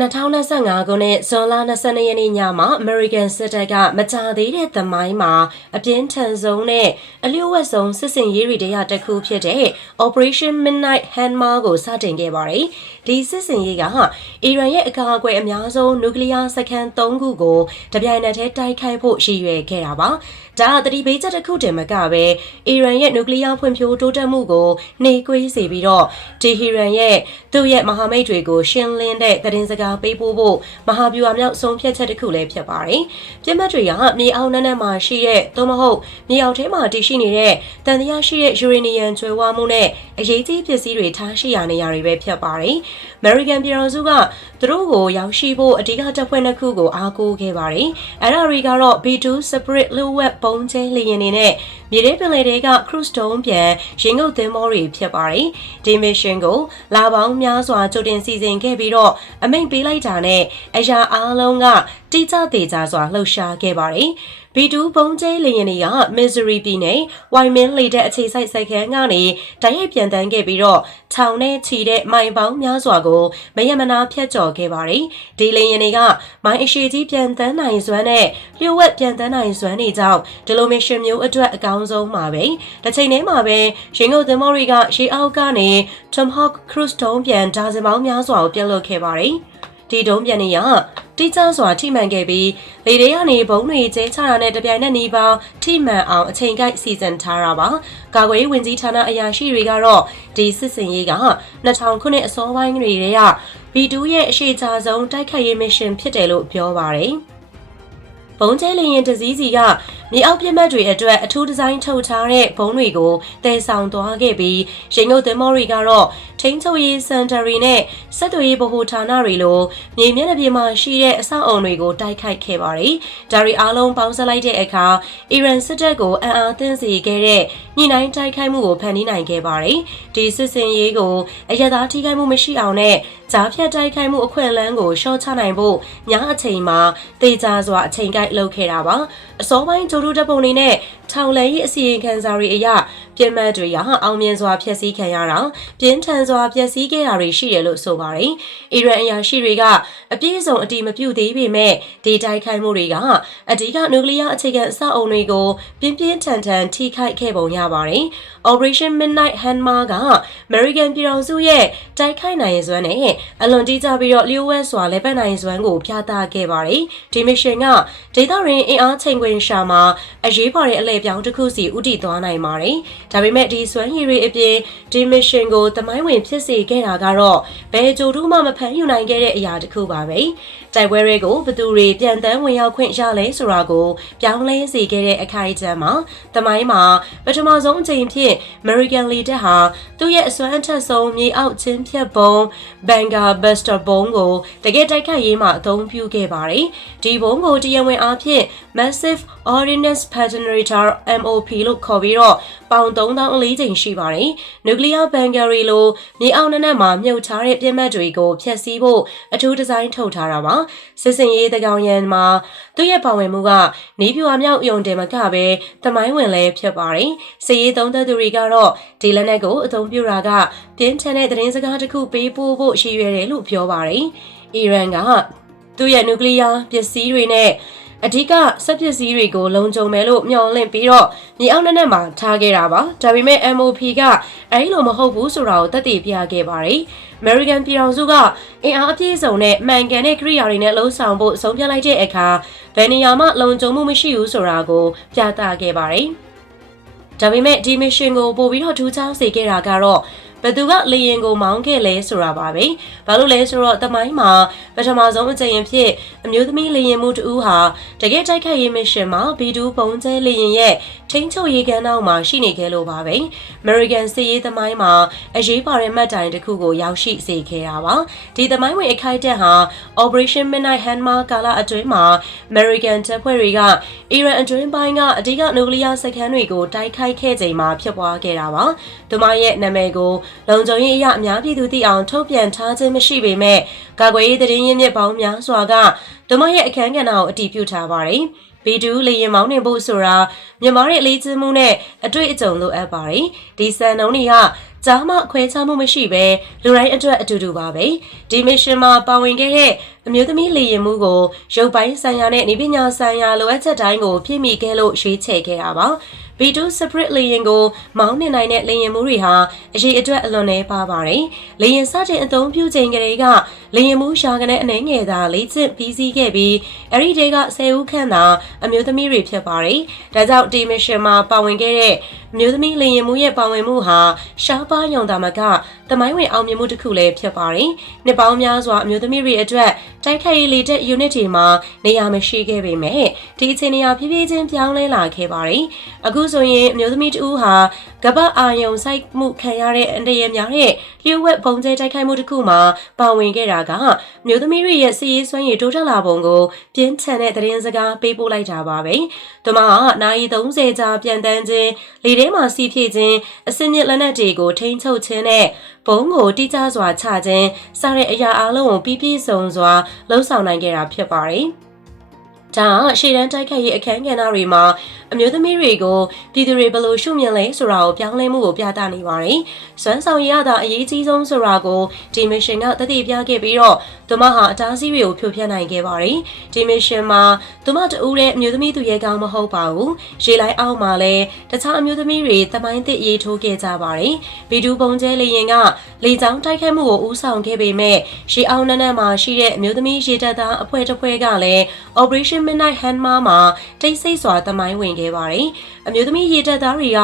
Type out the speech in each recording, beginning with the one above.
2025ခုနှစ်ဇွန်လ22ရက်နေ့ညမှာ American စစ်တပ်ကမကြာသေးတဲ့သမိုင်းမှာအပြင်းထန်ဆုံးနဲ့အလျှို့ဝှက်ဆုံးစစ်စင်ရေးတွေတရတစ်ခုဖြစ်တဲ့ Operation Midnight Hammer ကိုစတင်ခဲ့ပါတယ်။ဒီစစ်စင်ရေးကအီရန်ရဲ့အကာအကွယ်အများဆုံးနျူကလ িয়ার စခန်း3ခုကိုတပြိုင်နက်တည်းတိုက်ခိုက်ဖို့ရည်ရွယ်ခဲ့တာပါ။ ဒါအသတိပေးချက်တစ်ခုတည်းမကပဲအီရန်ရဲ့နျူကလ িয়ার ဖွံ့ဖြိုးတိုးတက်မှုကိုနှေးကွေးစေပြီးတော့တီဟီရန်ရဲ့သူ့ရဲ့မဟာမိတ်တွေကိုရှင်းလင်းတဲ့သတင်းစကားပေးပို့ဖို့မဟာဗျူဟာမြောက်ဆုံးဖြတ်ချက်တစ်ခုလည်းဖြစ်ပါတယ်။ပြစ်မှတ်တွေကမြေအောက်နက်နက်မှာရှိတဲ့သို့မဟုတ်မြေအောက်ထဲမှာတည်ရှိနေတဲ့တန်တရားရှိတဲ့ယူရေနီယံကျွဲဝါမှုနဲ့အရေးကြီးပစ္စည်းတွေထားရှိရနေရတွေပဲဖြစ်ပါတယ်။ American ပြည်တော်စုကသူတို့ကိုရောက်ရှိဖို့အဓိကတပ်ဖွဲ့နှစ်ခုကိုအားကိုးခဲ့ပါတယ်။အဲ့ဒါတွေကတော့ B2 Spirit လူဝက်ပုံးချင်းလေယာဉ်တွေနဲ့မြေထဲပင်လယ်တွေက cruise တုံးပြန်ရင်ငုတ်သင်္ဘောတွေဖြစ်ပါတယ်။ဒီ mission ကိုလာပေါင်းများစွာကြိုတင်စီစဉ်ခဲ့ပြီးတော့အမိန့်ပေးလိုက်တာနဲ့အရာအားလုံးကတိကျသေးကြစွာလှုပ်ရှားခဲ့ပါတယ်။ B2 ဘုံကျဲလေယာဉ်တွေက Missouri ပြည်နယ် Wyoming လေတပ်အခြေစိုက်စိုက်ခန်းကနေတိုက်ရိုက်ပြန်တန်းခဲ့ပြီးတော့ထောင်နဲ့ချီတဲ့မိုင်ပေါင်းများစွာကိုမယမနာဖျက်ကျော်ခဲ့ပါတယ်။ဒီလေယာဉ်တွေကမိုင်အရှိကြီးပြန်တန်းနိုင်စွမ်းနဲ့လျှို့ဝှက်ပြန်တန်းနိုင်စွမ်းတွေကြောင့်ဒီလိုမစ်ရှင်မျိုးအတွက်အကောင်းဆုံးပါပဲ။တစ်ချိန်တည်းမှာပဲရင်ကုန်သင်္ဘောတွေကရှေးအောက်ကနေ Tomahawk Cruise တုံးပြန်ဒါဇင်ပေါင်းများစွာကိုပြတ်လွတ်ခဲ့ပါတယ်။ ဒီတုံးပြန်နေရတိကျစွာထိမှန်ခဲ့ပြီးလေတွေကနေဘုံတွေကျဲချတာနဲ့တပြိုင်နက်နီးပါးထိမှန်အောင်အချိန်ကိုက်စီစဉ်ထားတာပါကာကွယ်ရေးဝန်ကြီးဌာနအရာရှိတွေကတော့ဒီစစ်စင်ရေးက2000ခုနှစ်အစောပိုင်းတွေက B2 ရဲ့အရှိချဆုံးတိုက်ခိုက်ရေးမစ်ရှင်ဖြစ်တယ်လို့ပြောပါတယ် ဘုံကျဲလျင်တစည်းစီကမြေအောက်ပြစ်မှတ်တွေအတွက်အထူးဒီဇိုင်းထုတ်ထားတဲ့ဘုံတွေကိုတည်ဆောင်သွားခဲ့ပြီးရင်ငုတ်သင်္ဘောတွေကတော့ထိန်းချုပ်ရေးစင်တာရီနဲ့ဆက်သွယ်ရေးဗဟိုဌာနတွေလိုမြေမျက်နှာပြင်မှာရှိတဲ့အဆောက်အုံတွေကိုတိုက်ခိုက်ခဲ့ပါတယ်။ဒါရီအားလုံးပေါင်းစပ်လိုက်တဲ့အခါအီရန်စစ်တပ်ကိုအံ့အားသင့်စေခဲ့တဲ့ညှိနှိုင်းတိုက်ခိုက်မှုကိုဖန်တီးနိုင်ခဲ့ပါတယ်။ဒီစစ်စင်ရေးကိုအရသာထိခိုက်မှုမရှိအောင်နဲ့ ကြားဖြတ်တိုက်ခိုက်မှုအခွင့်အလမ်းကိုရှော့ချနိုင်ဖို့ညအချိန်မှာတေချာစွာအချိန်ကိုက်လုပ်ခဲ့တာပါ။အစောပိုင်းဂျိုဒူတပ်ပုံတွေနဲ့ထောင်လန်ရေးအစီရင်ခံစာတွေအရ ပြင်းမှတ်တွေဟာအောင်မြင်စွာဖျက်ဆီးခံရတာပြင်းထန်စွာဖျက်ဆီးခဲ့တာတွေရှိတယ်လို့ဆိုပါတယ်။အီရန်အရာရှိတွေကအပြည့်အစုံအတိမပြုသေးပေမဲ့ဒီတိုက်ခိုက်မှုတွေကအဓိကနျူကလ িয়ার အခြေခံအဆောက်အုံတွေကိုပြင်းပြင်းထန်ထန်ထိခိုက်ခဲ့ပုံရပါတယ်။ Operation Midnight Hammer က American ပြည်တော်စုရဲ့တိုက်ခိုက်နိုင်စွမ်းနဲ့အလွန်တိကျပြီးတော့လျှို့ဝှက်စွာလက်ပတ်နိုင်စွမ်းကိုပြသခဲ့ပါတယ်။ဒီ mission ကဒေသရင်းအင်အားချိန်ခွင်ရှာမှာအရေးပါတဲ့အလဲပြောင်းတစ်ခုစီဥတည်သွားနိုင်ပါတယ်။ဒါပေမဲ့ဒီစွမ်းရည်တွေအပြင်ဒီ mission ကိုတမိုင်းဝင်ဖြစ်စေခဲ့တာကတော့ဘယ်ကြိုတူးမှမဖန်ယူနိုင်ခဲ့တဲ့အရာတစ်ခုပါပဲ။တိုက်ပွဲတွေကိုဘသူတွေပြန်တန်းဝင်ရောက်ခွင့်ရလဲဆိုတာကိုပြောင်းလဲစေခဲ့တဲ့အခိုက်အတန့်မှာတမိုင်းမှာပထမဆုံးအချိန်ဖြစ် American Leader ဟာသူ့ရဲ့အစွမ်းအထက်ဆုံးမြေအောက်ချင်းဖြတ်ပုံ Banger Buster ဘုံကိုတကယ်တိုက်ခတ်ရေးမှာအသုံးပြုခဲ့ပါတယ်။ဒီဘုံကိုတရားဝင်အားဖြင့် Massive Ordnance Generator MOP လို့ခေါ်ပြီးတော့ပေါင်3000ချိန်ရှိပါတယ်။ Nuclear Bunker လိုမြေအောက်နက်နက်မှာမြုပ်ထားတဲ့ပြစ်မှတ်တွေကိုဖျက်ဆီးဖို့အထူးဒီဇိုင်းထုတ်ထားတာပါ။စစ်စင်ရေးတကောင်ရန်မှာသူ့ရဲ့ပါဝင်မှုကနေပြူအမြောက်ယုံတယ်မကပဲတမိုင်းဝင်လည်းဖြစ်ပါတယ်။စစ်ရေးသုံးသက်သူတွေကတော့ဒီလက်နက်ကိုအသုံးပြုတာကပြင်းထန်တဲ့သတင်းစကားတစ်ခုပေးပို့ဖို့ရည်ရွယ်တယ်လို့ပြောပါတယ်။အီရန်ကသူ့ရဲ့နျူကလ িয়ার ပစ္စည်းတွေနဲ့ အဓိကစက်ပစ္စည်းတွေကိုလုံခြုံမယ်လို့မျှော်လင့်ပြီးတော့မြေအောက်နက်နက်မှာထားခဲ့တာပါဒါပေမဲ့ MOP ကအဲဒီလိုမဟုတ်ဘူးဆိုတာကိုသက်သေပြခဲ့ပါတယ် American ပြည်ထောင်စုကအင်အားအပြည့်စုံနဲ့မှန်ကန်တဲ့ကိရိယာတွေနဲ့လှုံ့ဆော်ဖို့ဆုံးဖြတ်လိုက်တဲ့အခါဘယ်နေရာမှလုံခြုံမှုမရှိဘူးဆိုတာကိုပြသခဲ့ပါတယ်ဒါပေမဲ့ဒီမစ်ရှင်ကိုပို့ပြီးတော့ထူးခြားစေခဲ့တာကတော့ ဘသူကလေရင်ကိုမောင်းခဲ့လဲဆိုတာပါပဲဘာလို့လဲဆိုတော့တမိုင်းမှာပထမဆုံးအကြိမ်ဖြစ်အမျိုးသမီးလေရင်မှုတူဟာတကယ်တိုက်ခိုက်ရေးမစ်ရှင်မှာဘီဒူးပုံကျဲလေရင်ရဲ့ထိန်းချုပ်ရေးကမ်းနောက်မှာရှိနေခဲ့လို့ပါပဲ American စစ်ရေးသမိုင်းမှာအရေးပါတဲ့မှတ်တိုင်တစ်ခုကိုရောက်ရှိစေခဲ့တာပါဒီသမိုင်းဝင်အခိုက်အတန့်ဟာ Operation Midnight Hammer ကာလအတွင်းမှာ American တပ်ဖွဲ့တွေကအီရန်အတွင်းပိုင်းကအဓိကနျူကလ িয়ার စခန်းတွေကိုတိုက်ခိုက်ခဲ့ချိန်မှာဖြစ်ပွားခဲ့တာပါသူမရဲ့နာမည်ကိုလုံခြုံရေးအရအများပြည်သူသိအောင်ထုတ်ပြန်ထားခြင်းမရှိပေမဲ့ကာကွယ်ရေးသတင်းရင်းမြစ်ပေါင်းများစွာကဒမရဲ့အခမ်းကဏ္ဍကိုအတည်ပြုထားပါတယ်။ B2 လေရင်မောင်းနေဖို့ဆိုတာမြန်မာရဲ့အလေးချင်းမှုနဲ့အတွေ့အကြုံလိုအပ်ပါတယ်။ဒီစံနှုန်းတွေကကြားမှခွဲခြားမှုမရှိဘဲလူတိုင်းအတွက်အတူတူပါပဲဒီမစ်ရှင်မှာပါဝင်ခဲ့တဲ့ အမျိုးသမီးလေရင်မှုကိုရုပ်ပိုင်းဆိုင်ရာနဲ့နေပညာဆိုင်ရာလိုအပ်ချက်တိုင်းကိုဖြည့်မိခဲ့လို့ရွေးချယ်ခဲ့တာပါ B2 Spirit လေရင်ကိုမောင်းနှင်နိုင်တဲ့လေရင်မှုတွေဟာအရေးအတွက်အလွန်နေပါပါတယ်။လေရင်စတင်အသုံးပြုချိန်ကလေးကလေရင်မှုရှာကနေအနေငယ်သာလေ့ကျင့်ပြီးစီးခဲ့ပြီးအဲ့ဒီတေက10ဦးခန့်သာအမျိုးသမီးတွေဖြစ်ပါတယ်။ဒါကြောင့်ဒီမစ်ရှင်မှာပါဝင်ခဲ့တဲ့အမျိုးသမီးလေရင်မှုရဲ့ပါဝင်မှုဟာရှားပါးယုံတာမကတမိုင်းဝင်အောင်မြင်မှုတစ်ခုလည်းဖြစ်ပါတယ်။နှစ်ပေါင်းများစွာအမျိုးသမီးတွေအတွက်တိုက်ခိုက်ရေးလေတက် unit တွေမှာနေရာမရှိခဲ့ပေမဲ့ဒီအခြေအနေဟာဖြည်းဖြည်းချင်းပြောင်းလဲလာခဲ့ပါတယ်။အခုဆိုရင်အမျိုးသမီးတဦးဟာကပ္ပအာယုံစိုက်မှုခံရတဲ့အန္တရာယ်များတဲ့လျှို့ဝှက်ပုံကျဲတိုက်ခိုက်မှုတစ်ခုမှာပါဝင်ခဲ့တာကအမျိုးသမီးတွေရဲ့စီးရေးစွမ်းရည်တိုးတက်လာပုံကိုပြင်းထန်တဲ့သတင်းစကားပေးပို့လိုက်တာပါပဲ။ဒီမှာနိုင်30ကြာပြန်တန်းခြင်းလေထဲမှာစီးဖြည့်ခြင်းအစင်းမြစ်လက်နက်တွေကိုထိန်းချုပ်ခြင်းနဲ့ ဘုံကိုတိကျစွာချခြင်းစတဲ့အရာအလုံးကိုပြည့်ပြည့်စုံစွာလှုပ်ဆောင်နိုင်ခဲ့တာဖြစ်ပါတယ်။ ဒါကရှေ့တန်းတိုက်ခိုက်ရေးအခန်းကဏ္ဍတွေမှာအမျိုးသမီးတွေကိုပြည်သူတွေဘယ်လိုရှုမြင်လဲဆိုတာကိုပြောင်းလဲမှုကိုပြသနေပါတယ်။စွမ်းဆောင်ရည်ရတာအရေးကြီးဆုံးဆိုတာကိုဒီမစ်ရှင်ကတတိပြခဲ့ပြီးတော့သူမဟာအတားအဆီးတွေကိုဖြိုဖျက်နိုင်ခဲ့ပါတယ်။ဒီမစ်ရှင်မှာသူမတူတဲ့အမျိုးသမီးသူရဲကောင်းမဟုတ်ပါဘူး။ရေလိုက်အောင်မှာလဲတခြားအမျိုးသမီးတွေတမိုင်းသစ်ရေးထိုးခဲ့ကြပါတယ်။ဗီဒူပုံကျဲလေရင်ကလေကြောင်းတိုက်ခိုက်မှုကိုဦးဆောင်ခဲ့ပေမဲ့ရှေအောင်နန်းနန်းမှာရှိတဲ့အမျိုးသမီးရေတပ်သားအဖွဲ့တစ်ဖွဲ့ကလည်း Operation Midnight Hammer မှာတိတ်ဆိတ်စွာတမိုင်းဝင်ခဲ့ပါတယ်။ အမျိုးသမီးရေတပ်သားတွေက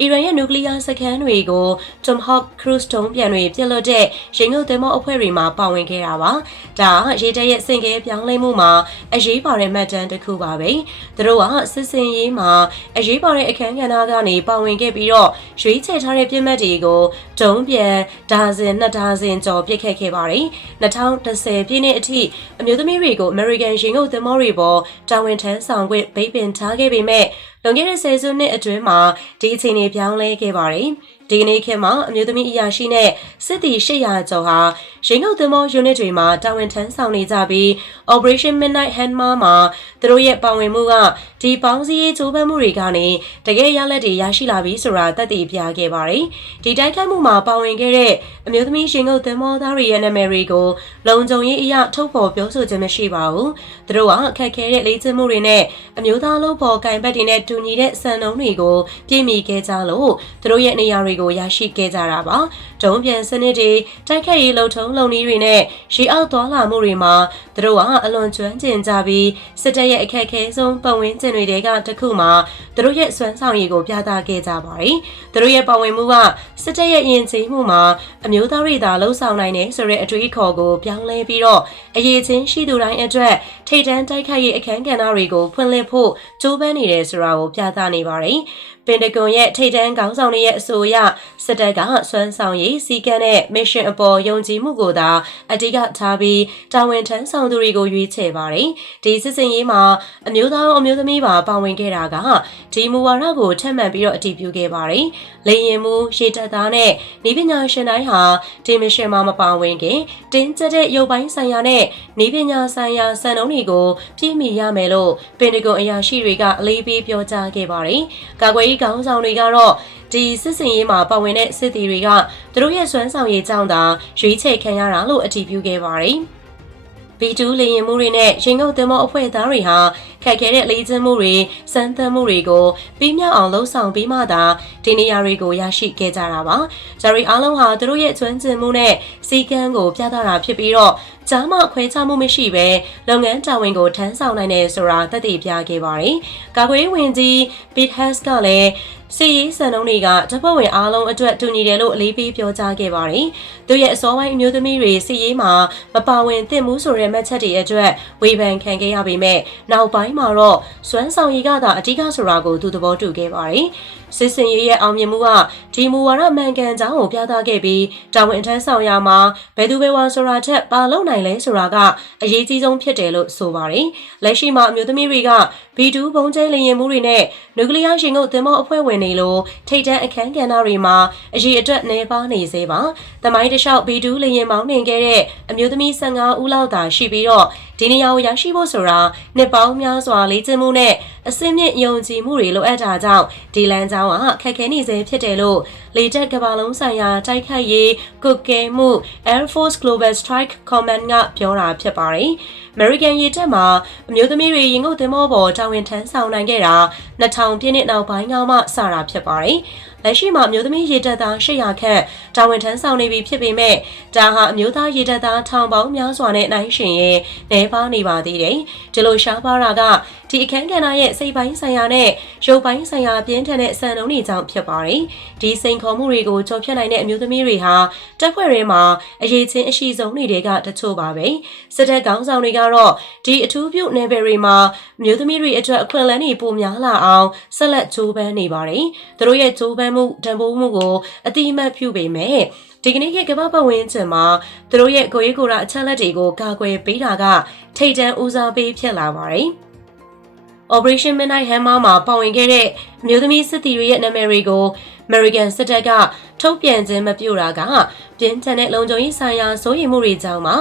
အီရန်ရဲ့နျူကလ িয়ার စခန်းတွေကို Tomahawk Cruise တုံးပြန်တွေပြစ်လွတ်တဲ့ရင်ငုတ်သင်္ဘောအဖွဲ့တွေမှာပါဝင်ခဲ့တာပါ။ဒါရေတပ်ရဲ့စင်ကဲပြောင်းလဲမှုမှာအရေးပါတဲ့မှတ်တမ်းတစ်ခုပါပဲ။သူတို့ကစစ်စင်ရေးမှာအရေးပါတဲ့အခန်းကဏ္ဍကနေပါဝင်ခဲ့ပြီးတော့ရွေးချယ်ထားတဲ့ပြစ်မှတ်တွေကိုတုံးပြန်ဒါဇင်နှစ်ဒါဇင်ကျော်ပြစ်ခတ်ခဲ့ပါတယ်။2010ပြည့်နှစ်အထိအမျိုးသမီးတွေကို American ရင်ငုတ်သင်္ဘောတွေပေါ်တာဝန်ထမ်းဆောင်ခွင့်ဗိတ်ပင်ထားခဲ့ပေမဲ့ လွန်ခဲ့တဲ့ဆယ်စုနှစ်အတွင်းမှာဒီအခြေအနေပြောင်းလဲခဲ့ပါတယ်။ ဒီကနေ့ခေတ်မှာအမျိုးသမီးအရာရှိနဲ့စစ်သည်800ကျော်ဟာရင်ငုတ်သင်္ဘော unit တွေမှာတာဝန်ထမ်းဆောင်နေကြပြီး Operation Midnight Hammer မှာသူတို့ရဲ့ပါဝင်မှုကဒီပေါင်းစည်းရေးကြိုးပမ်းမှုတွေကနေတကယ်ရလက်တွေရရှိလာပြီဆိုတာသက်သေပြခဲ့ပါတယ်။ဒီတိုက်ခိုက်မှုမှာပါဝင်ခဲ့တဲ့အမျိုးသမီးရင်ငုတ်သင်္ဘောသားတွေရဲ့နာမည်တွေကိုလုံခြုံရေးအရာထုတ်ဖော်ပြောဆိုခြင်းမရှိပါဘူး။သူတို့ကအခက်ခဲတဲ့လေ့ကျင့်မှုတွေနဲ့အမျိုးသားလုံးပေါ်ကင်ဘတ်တွေနဲ့တူညီတဲ့စံနှုန်းတွေကိုပြည့်မီခဲ့ကြလို့သူတို့ရဲ့နေရာတွေကိုရရှိခဲ့ကြတာပါ။ဒုံပြန်စနစ်တွေတိုက်ခတ်ရေးလုံထုံးလုံနည်းတွေနဲ့ရေအောက်သွားလာမှုတွေမှာသူတို့ကအလွန်ကျွမ်းကျင်ကြပြီးစစ်တပ်ရဲ့အခက်အခဲဆုံးပတ်ဝန်းကျင်တွေကတစ်ခုမှာသူတို့ရဲ့စွမ်းဆောင်ရည်ကိုပြသခဲ့ကြပါတယ်။သူတို့ရဲ့ပါဝင်မှုကစစ်တပ်ရဲ့ယဉ်ကျေးမှုမှာအမျိုးသားတွေသာလှုပ်ဆောင်နိုင်တယ်ဆိုတဲ့အတွေးအခေါ်ကိုပြောင်းလဲပြီးတော့အရေးချင်းရှိသူတိုင်းအတွက်ထိတ်တန်းတိုက်ခိုက်ရေးအခန်းကဏ္ဍတွေကိုဖွင့်လှစ်ဖို့ကြိုးပမ်းနေတယ်ဆိုတာကိုပြသနေပါတယ်။ပ င်တဂွန်ရဲ့ထိပ်တန်းခေါင်းဆောင်တွေရဲ့အဆိုအရစစ်တပ်ကစွမ်းဆောင်ရည်စီကံနဲ့ mission အပေါ်ယုံကြည်မှုကိုသာအဓိကထားပြီးတာဝန်ထမ်းဆောင်သူတွေကိုရွေးချယ်ပါတယ်။ဒီစစ်စင်ရေးမှာအမျိုးသားအမျိုးသမီးပါပါဝင်ခဲ့တာကဒီမူဝါဒကိုထပ်မံပြီးတော့အတည်ပြုခဲ့ပါတယ်။လေရင်မှုရှေ့တပ်သားနဲ့နေပညာရှင်တိုင်းဟာဒီ mission မှာမပါဝင်ခင်တင်းကျပ်တဲ့ရုပ်ပိုင်းဆိုင်ရာနဲ့နေပညာဆိုင်ရာစံနှုန်းတွေကိုပြည့်မီရမယ်လို့ပင်တဂွန်အရာရှိတွေကအလေးပေးပြောကြားခဲ့ပါတယ်။ကာကွယ်ရေးခေါင်းဆောင်တွေကတော့ဒီစစ်စင်ရေးမှာပါဝင်တဲ့စစ်သည်တွေကသူတို့ရဲ့စွမ်းဆောင်ရည်ကြောင့်သာရွေးချယ်ခံရတာလို့အတည်ပြုခဲ့ပါတယ်။ B2 လေရင်မှုတွေနဲ့ရင်ငုတ်သင်္ဘောအဖွဲ့သားတွေဟာခက်ခဲတဲ့လေ့ကျင့်မှုတွေစမ်းသပ်မှုတွေကိုပြီးမြောက်အောင်လှုံ့ဆော်ပြီးမှသာဒီနေရာတွေကိုရရှိခဲ့ကြတာပါ။ဂျာရီအားလုံးဟာသူတို့ရဲ့ကျွမ်းကျင်မှုနဲ့စီကံကိုပြသတာဖြစ်ပြီးတော့ကြားမှခွဲခြားမှုမရှိဘဲလုပ်ငန်းတာဝန်ကိုထမ်းဆောင်နိုင်တယ်ဆိုတာသက်သေပြခဲ့ပါတယ်။ကာကွယ်ဝင်ကြီး Pete Hess ကလည်း စီရေးစံနှုန်းတွေကတပ်ဖွဲ့ဝင်အားလုံးအတွက်တူညီတယ်လို့အလေးပေးပြောကြားခဲ့ပါတယ်။သူရဲ့အစောပိုင်းအမျိုးသမီးတွေစီရေးမှာမပါဝင်သင့်မှုဆိုတဲ့မှတ်ချက်တွေအတွက်ဝေဖန်ခံခဲ့ရပေမဲ့နောက်ပိုင်းမှာတော့စွမ်းဆောင်ရည်ကသာအဓိကဆိုတာကိုသူသဘောတူခဲ့ပါတယ်။စစ်စင်ရေးရဲ့အောင်မြင်မှုကဒီမူဝါဒမှန်ကန်ကြောင်းကိုပြသခဲ့ပြီးတာဝန်ထမ်းဆောင်ရမှာဘယ်သူပဲဝါဆိုတာချက်ပါလုံနိုင်လဲဆိုတာကအရေးကြီးဆုံးဖြစ်တယ်လို့ဆိုပါတယ်။လက်ရှိမှာအမျိုးသမီးတွေက B2 ဘုံကျဲလျင်မှုတွေနဲ့နျူကလ িয়ার ရှင်ကုတ်သင်္ဘောအဖွဲ့ဝင်တွေလိုထိတ်တန့်အခန်းကဏ္ဍတွေမှာအရေးအတွက်နေပါနေစေပါ။တမိုင်းတလျှောက် B2 လျင်မောင်းနေခဲ့တဲ့အမျိုးသမီး15ဦးလောက်သာရှိပြီးတော့ ဒီနေရာကိုရရှိဖို့ဆိုတာနှစ်ပေါင်းများစွာလေ့ကျင့်မှုနဲ့အစင်းမြင့်ယုံကြည်မှုတွေလိုအပ်တာကြောင့်ဒီလမ်းကြောင်းကခက်ခဲနေစေဖြစ်တယ်လို့လေတက်ကမ္ဘာလုံးဆိုင်ရာတိုက်ခိုက်ရေးကုတ်ကဲမှု Air Force Global Strike Command ကပြောတာဖြစ်ပါတယ်။ American ရေတပ်မှာအမျိုးသမီးတွေရင်ငုတ်သင်္ဘောပေါ်တာဝန်ထမ်းဆောင်နိုင်ခဲ့တာ2000ပြည့်နှစ်နောက်ပိုင်းကမှစတာဖြစ်ပါတယ်။ လက်ရှိမှာအမျိုးသမီးရေတပ်သား800ခန့်တာဝန်ထမ်းဆောင်နေပြီဖြစ်ပေမဲ့ဒါဟာအမျိုးသားရေတပ်သားထောင်ပေါင်းများစွာနဲ့နိုင်ရှင်ရဲ့နေပါနေပါသေးတယ်။ဒီလိုရှားပါတာကဒီအခန်းကဏ္ဍရဲ့စိတ်ပိုင်းဆိုင်ရာနဲ့ရုပ်ပိုင်းဆိုင်ရာပြင်းထန်တဲ့စံနှုန်းတွေကြောင့်ဖြစ်ပါတယ်။ဒီစိန်ခေါ်မှုတွေကိုကြော်ဖြတ်နိုင်တဲ့အမျိုးသမီးတွေဟာတပ်ဖွဲ့တွေမှာအရေးချင်းအရှိဆုံးတွေကတချို့ပါပဲ။စစ်တပ်ကောင်းဆောင်တွေကတော့ဒီအထူးပြုနယ်ပယ်တွေမှာအမျိုးသမီးတွေအတွက်အခွင့်အလမ်းတွေပိုများလာအောင်ဆက်လက်ကြိုးပမ်းနေပါတယ်။သူတို့ရဲ့ကြိုးပမ်းမှုတန်ဖိုးမှုကိုအတိအမှတ်ပြုပေမဲ့ဒီကနေ့ခေတ်ကမ္ဘာပတ်ဝန်းကျင်မှာသူတို့ရဲ့ကိုယ်ရေးကိုယ်ရာအချက်လက်တွေကိုကာကွယ်ပေးတာကထိတ်တန့်ဦးစားပေးဖြစ်လာပါတယ်။ Operation Midnight Hammer မှာပါဝင်ခဲ့တဲ့အမျိုးသမီးစစ်သည်တွေရဲ့နာမည်တွေကို American စစ်တပ်ကထုတ်ပြန်ခြင်းမပြုတာကပြင်းထန်တဲ့လုံခြုံရေးဆိုင်ရာစိုးရိမ်မှုတွေကြောင့်ပါ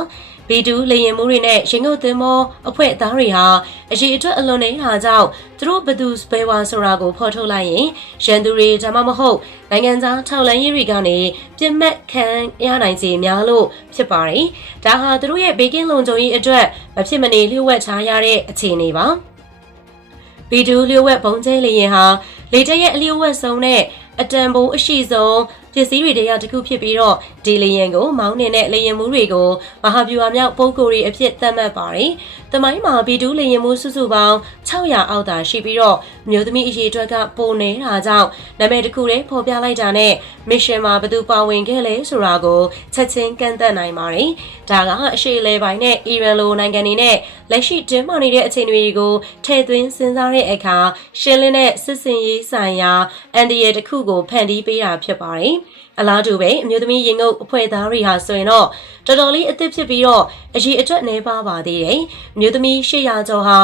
B2 လေရင်မှုတွေနဲ့ရင်ငုတ်သင်္ဘောအဖွဲ့သားတွေဟာအရေးအတွက်အလွန်နေတာကြောင့်သူတို့ဘသူစပယ်ဝါဆိုတာကိုဖော်ထုတ်လိုက်ရင်ရန်သူတွေဒါမှမဟုတ်နိုင်ငံသားထောက်လန်းရေးတွေကနေပြစ်မှတ်ခံရနိုင်စေများလို့ဖြစ်ပါတယ်။ဒါဟာသူတို့ရဲ့ဘေးကင်းလုံခြုံရေးအတွက်မဖြစ်မနေလျှို့ဝှက်ထားရတဲ့အခြေအနေပါ။ B2 လျှို့ဝှက်ဘုံကျဲလေရင်ဟာလေတက်ရဲ့အလျှို့ဝှက်ဆုံးနဲ့အတန်ဖိုးအရှိဆုံးပစ္စည်းတွေတရတစ်ခုဖြစ်ပြီးတော့ဒီလေရင်ကိုမောင်းနေတဲ့လေရင်မှုတွေကိုမဟာဗျူဟာမြောက်ပုံကိုယ်တွေအဖြစ်သတ်မှတ်ပါတယ်။တမိုင်းမှာဘီဒူးလေရင်မှုစုစုပေါင်း600အောက်သာရှိပြီးတော့မျိုးသမီးအရေးအတွက်ကပိုနေတာကြောင့်နာမည်တစ်ခုတည်းဖော်ပြလိုက်တာနဲ့မစ်ရှင်မှာဘသူပါဝင်ခဲ့လဲဆိုတာကိုချက်ချင်းကန့်သက်နိုင်ပါတယ်။ဒါကအရှိလေပိုင်းနဲ့အီရန်လိုနိုင်ငံတွေနဲ့လက်ရှိတင်းမာနေတဲ့အခြေအနေတွေကိုထည့်သွင်းစဉ်းစားတဲ့အခါရှင်းလင်းတဲ့စစ်စင်ရေးဆိုင်ရာအန်ဒီရဲ့တစ်ခုကိုဖန်တီးပေးတာဖြစ်ပါတယ်။ também အလားတူပဲအမျိုးသမီးရင်ငုပ်အဖွဲ့သားတွေဟာဆိုရင်တော့တော်တော်လေးအသစ်ဖြစ်ပြီးတော့အရေးအတွက်နေပါပါသေးတယ်။အမျိုးသမီး800ကျော်ဟာ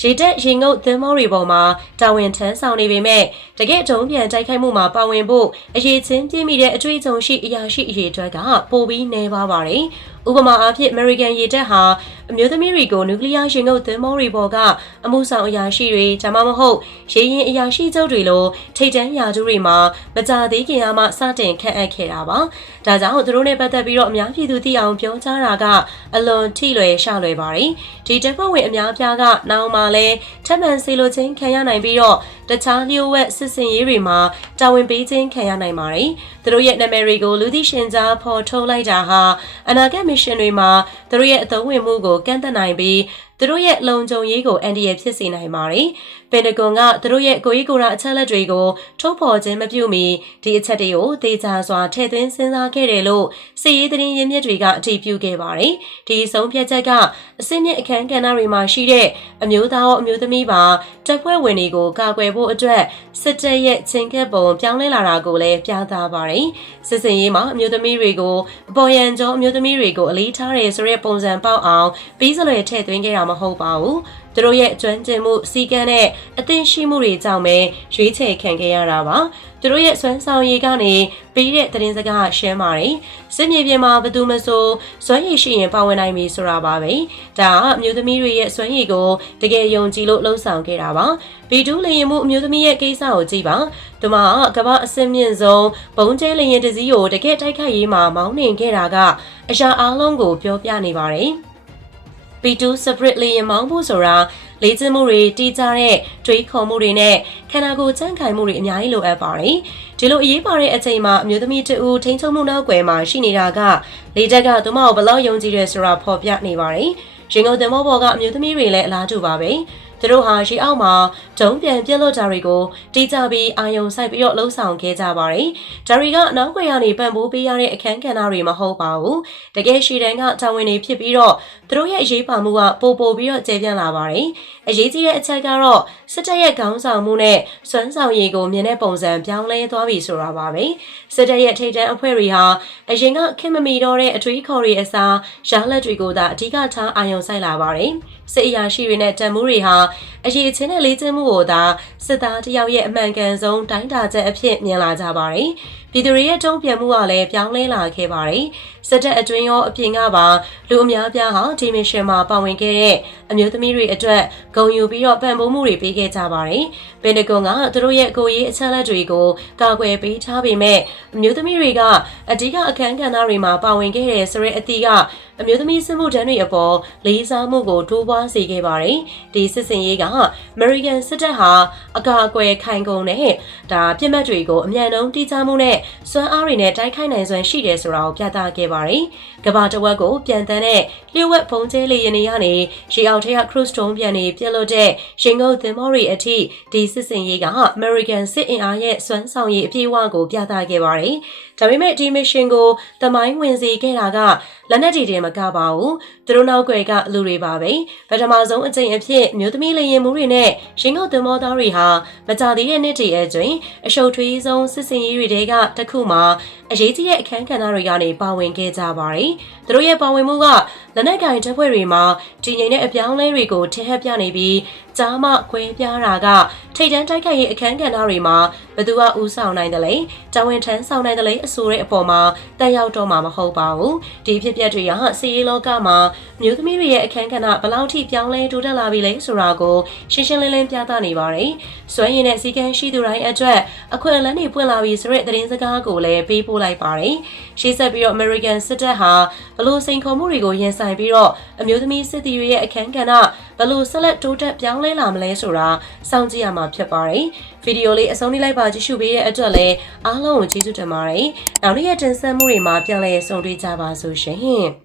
ရေတက်ရင်ငုပ်သင်းမောတွေပေါ်မှာတာဝန်ထမ်းဆောင်နေပေမဲ့တကယ့်တုံးပြန်တိုက်ခိုက်မှုမှာပါဝင်ဖို့အရေးချင်းပြည့်မိတဲ့အတွေ့အကြုံရှိအရာရှိအရေးအတွက်ကပိုပြီးနေပါပါတယ်။ဥပမာအားဖြင့် American ရေတပ်ဟာအမျိုးသမီးတွေကိုနျူကလ িয়ার ရင်ငုပ်သင်္ဘောတွေပေါ်ကအမှုဆောင်အရာရှိတွေဒါမှမဟုတ်ရေရင်အရာရှိချုပ်တွေလိုထိတ်တန်းရာထူးတွေမှာမကြသေးခင်ကမှစတင်ခန့်အပ်ခဲ့တာပါ။ဒါကြောင့်သူတို့နဲ့ပတ်သက်ပြီးတော့အများပြည်သူသိအောင်ပြောကြားတာကအလွန်ထိလွယ်ရှလွယ်ပါတယ်။ဒီတပ်ဖွဲ့ဝင်အများပြားကနောက်မှလည်းထပ်မံစီလိုချင်းခံရနိုင်ပြီးတော့တခြားလျှို့ဝှက်စစ်စင်ရေးတွေမှာတာဝန်ပေးခြင်းခံရနိုင်ပါတယ်။သူတို့ရဲ့နာမည်တွေကိုလူသိရှင်ကြားဖော်ထုတ်လိုက်တာဟာအနာဂတ်မရှင်တွေမှာသူတို့ရဲ့အသုံးဝင်မှုကိုကန့်သတ်နိုင်ပြီးသူတို့ရဲ့လုံခြုံရေးကိုအန်ဒီရဖြစ်စေနိုင်ပါတယ်။ ပင်တဂွန်ကသူတို့ရဲ့ကိုကြီးကိုရာအချက်လက်တွေကိုထုတ်ဖော်ခြင်းမပြုမီဒီအချက်တွေကိုဒေသစွာထည့်သွင်းစဉ်းစားခဲ့တယ်လို့စီရေးသတင်းရင်းမြစ်တွေကအတည်ပြုခဲ့ပါတယ်။ဒီဆုံးဖြတ်ချက်ကအစစ်မြစ်အခမ်းကဏ္ဍတွေမှာရှိတဲ့အမျိုးသားရောအမျိုးသမီးပါတပ်ဖွဲ့ဝင်တွေကိုကာကွယ်ဖို့အတွက်စစ်တပ်ရဲ့ချင်းကပ်ပုံပြောင်းလဲလာတာကိုလည်းပြသပါတယ်။စစ်စင်ရေးမှာအမျိုးသမီးတွေကိုအပေါ်ရန်ကျော်အမျိုးသမီးတွေကိုအလေးထားတယ်ဆိုတဲ့ပုံစံပေါက်အောင်ပြီးစလွယ်ထည့်သွင်းခဲ့တာမဟုတ်ပါဘူး။ သူတို့ရဲ့ကျွမ်းကျင်မှုစီကံနဲ့အသင်ရှိမှုတွေကြောင့်ပဲရွေးချယ်ခံခဲ့ရတာပါသူတို့ရဲ့စွမ်းဆောင်ရည်ကနေပေးတဲ့သတင်းစကားရှင်းပါတယ်စစ်မြေပြင်မှာဘသူမဆိုစွမ်းရည်ရှိရင်ပါဝင်နိုင်ပြီဆိုတာပါပဲဒါကအမျိုးသမီးတွေရဲ့စွမ်းရည်ကိုတကယ်ယုံကြည်လို့လှုံ့ဆော်ခဲ့တာပါဘီဒူးလျင်မှုအမျိုးသမီးရဲ့ကိစ္စကိုကြည့်ပါသူမကကမ္ဘာအဆင့်မြင့်ဆုံးဘုံကျဲလျင်တစည်းကိုတကယ်တိုက်ခိုက်ရေးမှာမောင်းနှင်ခဲ့တာကအရာအလုံးကိုပြောပြနေပါတယ် P2 Spirit လေယာဉ်မောင်းဖို့ဆိုတာလေ့ကျင့်မှုတွေတီးကြတဲ့တွေးခေါ်မှုတွေနဲ့ခန္ဓာကိုယ်ကြံ့ခိုင်မှုတွေအများကြီးလိုအပ်ပါတယ်။ဒီလိုအရေးပါတဲ့အချိန်မှာအမျိုးသမီးတဦးထိန်းချုပ်မှုနောက်ွယ်မှာရှိနေတာကလေတက်ကသူမကိုဘလောက်ယုံကြည်ရဲဆိုတာဖော်ပြနေပါတယ်။ရင်ကုန်တင်မောပေါ်ကအမျိုးသမီးတွေလည်းအလားတူပါပဲ။ သူတို့ဟာရေအောက်မှာဒုံးပြန်ပြက်လွတ်တာတွေကိုတီးကြပြီးအာယုံဆိုင်ပြီးတော့လှုပ်ဆောင်ခဲ့ကြပါတယ်။ဒါတွေကအနောက်ကွယ်ကနေပံ့ပိုးပေးရတဲ့အခန်းကဏ္ဍတွေမဟုတ်ပါဘူး။တကယ်ရှီတန်းကတာဝန်တွေဖြစ်ပြီးတော့သူတို့ရဲ့အရေးပါမှုကပိုပိုပြီးတော့ကျေပြန့်လာပါတယ်။အရေးကြီးတဲ့အချက်ကတော့စစ်တပ်ရဲ့ခေါင်းဆောင်မှုနဲ့စွမ်းဆောင်ရည်ကိုမြင်တဲ့ပုံစံပြောင်းလဲသွားပြီဆိုတာပါပဲ။စစ်တပ်ရဲ့ထိပ်တန်းအဖွဲ့တွေဟာအရင်ကခင်မမီတော့တဲ့အထွေးခေါ်တွေအစားရလက်တွေကိုသာအဓိကထားအာယုံဆိုင်လာပါတယ်။ စစ်အရာရှိတွေနဲ့တံမှုတွေဟာအရေးချင်းတဲ့လေ့ကျင့်မှုကိုသာစစ်သားတယောက်ရဲ့အမှန်ကန်ဆုံးတိုင်းတာချက်အဖြစ်မြင်လာကြပါတယ်။ ပြည်သူတွေရဲ့တုံ့ပြန်မှုကလည်းပြောင်းလဲလာခဲ့ပါတယ်။စစ်တပ်အတွင်းရောအပြင်ကပါလူအများပြားဟာဒီမစ်ရှင်မှာပါဝင်ခဲ့တဲ့အမျိုးသမီးတွေအတွက်ဂုဏ်ယူပြီးတော့ပံ့ပိုးမှုတွေပေးခဲ့ကြပါတယ်။ပင်တဂွန်ကသူတို့ရဲ့ကိုယ်ရေးအချက်အလက်တွေကိုကာကွယ်ပေးထားပေမဲ့အမျိုးသမီးတွေကအဓိကအခမ်းကဏ္ဍတွေမှာပါဝင်ခဲ့တဲ့ဆိုတဲ့အသည့်ကအမျိုးသမီးစစ်မှုထမ်းတွေအပေါ်လေးစားမှုကိုတိုးပွားစေခဲ့ပါတယ်။ဒီစစ်စင်ရေးက American စစ်တပ်ဟာအကာအကွယ်ခိုင်ကုန်တဲ့ဒါပြစ်မှတ်တွေကိုအမြန်နှုံးတိကျမှုနဲ့စွမ်းအားတွေနဲ့တိုက်ခိုက်နိုင်စွမ်းရှိတယ်ဆိုတာကိုပြသခဲ့ပါတယ်။ကမ္ဘာတစ်ဝက်ကိုပြန်တန်းတဲ့လျှို့ဝှက်ဖုံးကျဲလေယာဉ်တွေကနေရှေးအောက်ထက်က cruise တုံးပြန်နေပြစ်လို့တဲ့ရှင်ကုတ်သင်္ဘောတွေအထိဒီစစ်စင်ရေးက American စစ်အင်အားရဲ့စွမ်းဆောင်ရည်အပြည့်အဝကိုပြသခဲ့ပါတယ်။ဒါပေမဲ့ဒီ mission ကိုတမိုင်းဝင်စေခဲ့တာကလက်နက်တွေတင်မကပါဘူး။သူတို့နောက်ွယ်ကလူတွေပါပဲ။ပထမဆုံးအကြိမ်အဖြစ်မြို့သမီးလေရင်မှုတွေနဲ့ရှင်ကုတ်သင်္ဘောသားတွေဟာမကြသေးတဲ့နှစ်တည်းအကျွင်အရှုပ်ထွေးဆုံးစစ်စင်ရေးတွေတဲကတစ်ခုမှာအရေးကြီးတဲ့အခန်းကဏ္ဍတွေကနေပါဝင်ခဲ့ကြပါတယ်။သူတို့ရဲ့ပါဝင်မှုကလက်နက်ကင်တပ်ဖွဲ့တွေမှာတည်ငြိမ်တဲ့အပြောင်းအလဲတွေကိုထင်ဟပ်ပြနေပြီးကြားမှခွဲပြားတာကထိတ်တန်းတိုက်ခိုက်ရေးအခန်းကဏ္ဍတွေမှာဘယ်သူကဦးဆောင်နိုင်တယ်လဲတာဝန်ထမ်းဆောင်နိုင်တယ်လဲအဆိုတဲ့အပေါ်မှာတက်ရောက်တော့မှာမဟုတ်ပါဘူးဒီဖြစ်ပျက်တွေကစီရေးလောကမှာမြို့သမီးတွေရဲ့အခန်းကဏ္ဍဘယ်လောက်ထိပြောင်းလဲတိုးတက်လာပြီလဲဆိုတာကိုရှင်းရှင်းလင်းလင်းပြသနေပါတယ်စွမ်းရည်နဲ့စီကံရှိသူတိုင်းအတွက်အခွင့်အလမ်းတွေပွင့်လာပြီဆိုတဲ့သတင်းစကားကိုလည်းပေးပို့လိုက်ပါတယ်ရှေ့ဆက်ပြီးတော့ American စစ်တပ်ဟာဘလို့စိန်ခေါ်မှုတွေကိုရင်ဆိုင်ပြီးတော့အမျိုးသမီးစစ်သည်တွေရဲ့အခန်းကဏ္ဍဘလို့ဆက်လက်တိုးတက်ပြောင်းလဲလာမလဲဆိုတာစောင့်ကြည့်ရမှာဖြစ်ပါတယ်ဗီဒီယိုလေးအဆုံးထိလိုက်ပါကြည့်ရှုပေးတဲ့အတွက်လည်းအားလုံးကိုကျေးဇူးတင်ပါတယ်နောက်နေ့ရက်တင်ဆက်မှုတွေမှာပြန်လည်ဆုံတွေ့ကြပါစို့ရှင်